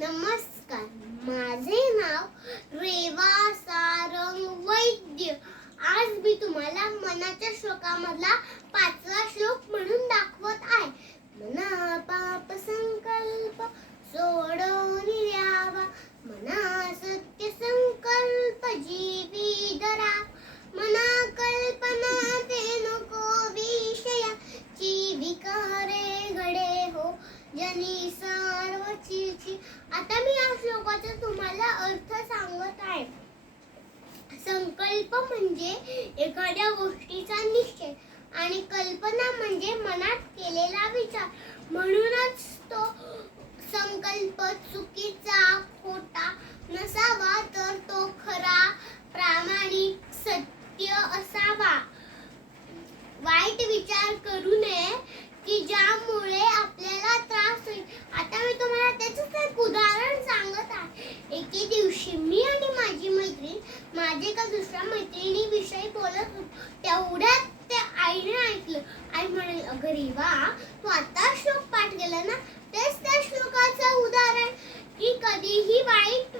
नमस्कार. माझे नाव रेवा सारंग वैद्य. आज मी तुम्हाला मनाच्या श्लोकामधला पाचवा श्लोक म्हणून दाखवत आहे. मना पाप संकल्प सोडव जनी सर्व चिची आता मी या श्लोकाचा तुम्हाला अर्थ सांगत आहे. संकल्प म्हणजे एखाद्या गोष्टीचा निश्चय आणि कल्पना म्हणजे मनात केलेला विचार. म्हणूनच तो संकल्प चुकीचा खोटा नसावा तर तो खरा प्रामाणिक सत्य असावा. वाईट विचार करून नये की ज्यामुळे आपल्याला त्रास होईल आता मी तुम्हाला त्याचंच एक उदाहरण सांगत आहे एके दिवशी मी आणि माझी मैत्रीण माझे का दुसऱ्या मैत्रिणीविषयी बोलत होतो. तेवढ्यात त्या आईने ऐकलं. आई म्हणाली अगं रेवा तू आता श्लोक पाठ केला ना? तेच त्या श्लोकाचं उदाहरण. की कधीही वाईट